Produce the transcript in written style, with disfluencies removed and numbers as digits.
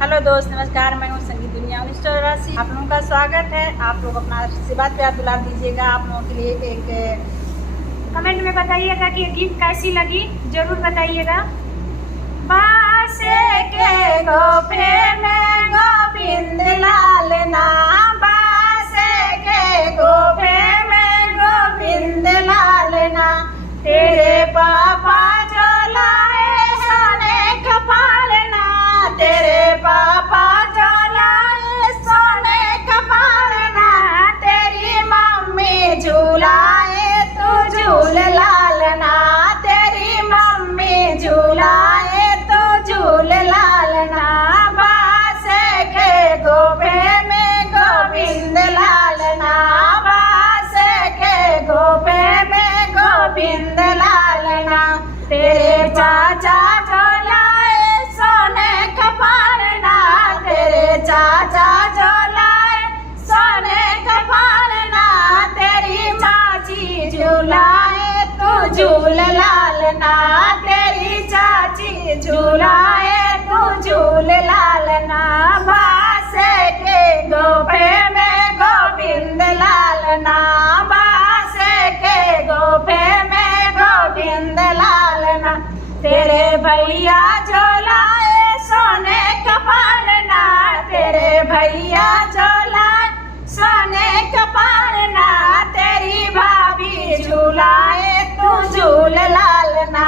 Hello दोस्त, नमस्कार। मैं हूँ संगीत दुनिया 1984। आप लोगों का स्वागत है। आप लोग अपना आशीर्वाद प्यार दुलार दीजिएगा। आप लोगों के लिए एक कमेंट में बताइएगा कि ये गीत कैसी लगी, जरूर बताइएगा। बासे के गोफे में गोविंद लाल ना, बासे के गोफे में गोविंद लाल ना, तेरे पापा जो लाए सोने का पालना, तेरे पापा जो लाए सोने का पालना, तेरी मम्मी झूलाए तू झूल लालना, तेरी मम्मी झूलाए तू झूल लालना। बासे के गोफे में गोविंद लालना, बासे के गोफे में गोविंद लालना, तेरे चाचा जो लाए सोने का पालना, तेरे चाचा जो लाए सोने का पालना, तेरी चाची झूलाए तू झूल लालना, तेरी चाची झूलाए तू झूल लालना। बासे के गोफे में गोविंद लालना, बासे के गोफे में गोविंद लालना, तेरे भैया जो लाए सोने का पालना, तेरे भैया जो लाए सोने का पालना, तेरी भाभी झूलाए तू झूल लालना।